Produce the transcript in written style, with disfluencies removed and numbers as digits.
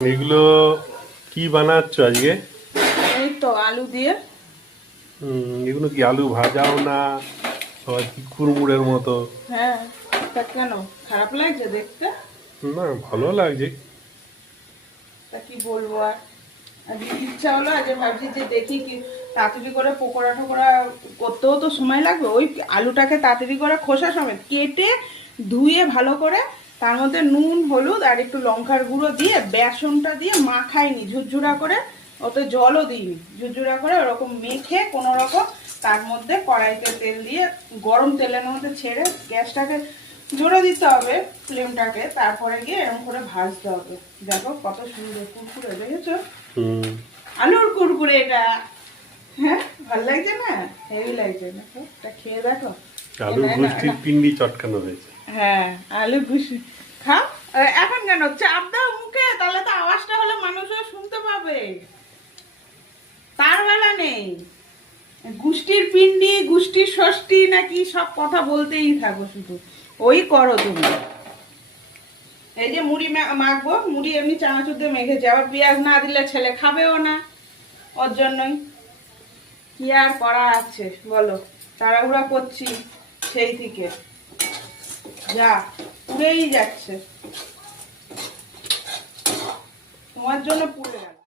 এগুলো কি বানাচ্ছ আজকে? এই তো আলু দিয়ে। এগুলো কি আলু ভাজাও না, আবার কি কুড়মুড়ের মতো? হ্যাঁ, তা কেন খারাপ লাগছে দেখতে? না, ভালো লাগছে। তা কি বলবো আর, আজকে ইচ্ছা হলো, আজকে ভাবছি যে দেখি কি তাড়াতাড়ি করে পকোড়া টোকোড়া করতেও তো সময় লাগবে। ওই আলুটাকে তাড়াতাড়ি করে খোসা সমেত কেটে ধুয়ে ভালো করে তার মধ্যে নুন হলুদ আর একটু লঙ্কার গুঁড়ো দিয়ে বেসনটা দিয়ে মাখাইনি ঝুরঝুরা করে, ওতে জলও দিইনি, ঝুরঝুরা করে ওরকম মেখে কোনো রকম তার মধ্যে কড়াইতে তেল দিয়ে গরম তেলের মধ্যে ছেড়ে গ্যাসটাকে জোরে দিতে হবে, ফ্লেমটাকে, তারপরে গিয়ে এরকম করে ভাজতে হবে। দেখো কত সুন্দর কুরকুরে, দেখেছো? আলুর কুরকুরে এটা। হ্যাঁ, ভাল লাগছে না? হেভি লাগছে না? এটা খেয়ে দেখো। আলুর গুষ্টির পিন্ডি চটকানো হয়েছে। হ্যাঁ, আলু গুষ্টি খাও। এখন কেন চাপ দাও মুখে, তাহলে তো আওয়াজটা হলে মানুষও শুনতে পাবে। তার বেলা নেই, গুষ্টির পিন্ডি, গুষ্টির ষষ্ঠী নাকি সব কথা বলতেই থাকো শুধু, ওই করো তুমি। এই যে মুড়ি মাখবো, মুড়ি এমনি চানাচুর দিয়ে মেখেছি, আবার পেঁয়াজ না দিলে ছেলে খাবেও না, ওর জন্যই। কি আর করা আছে বলো, তাড়াহুড়া করছি সেই থেকে, যা পুড়েই যাচ্ছে, তোমার জন্য পুড়ে গেল।